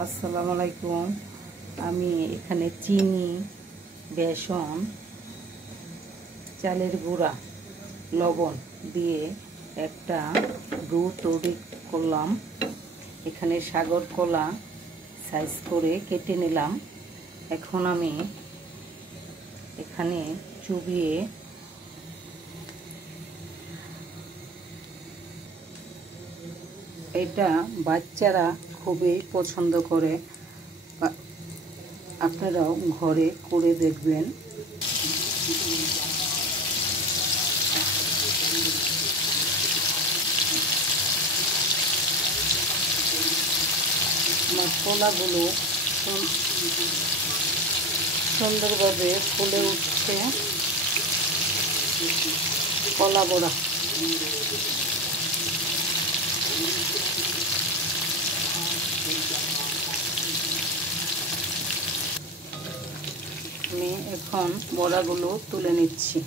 আসসালামু আলাইকুম। আমি এখানে চিনি, বেসন, চালের গুঁড়া, লবণ দিয়ে একটা ডো তৈরি করলাম। এখানে সাগর কলা সাইজ করে কেটে নিলাম। এখন আমি এখানে চুবিয়ে এটা বাচ্চারা খুবই পছন্দ করে, আপনারাও ঘরে করে দেখবেন। আমার কলাগুলো সুন্দরভাবে ফুলে উঠছে। কলা বড়া আমি এখন বড়াগুলো তুলে নিচ্ছি।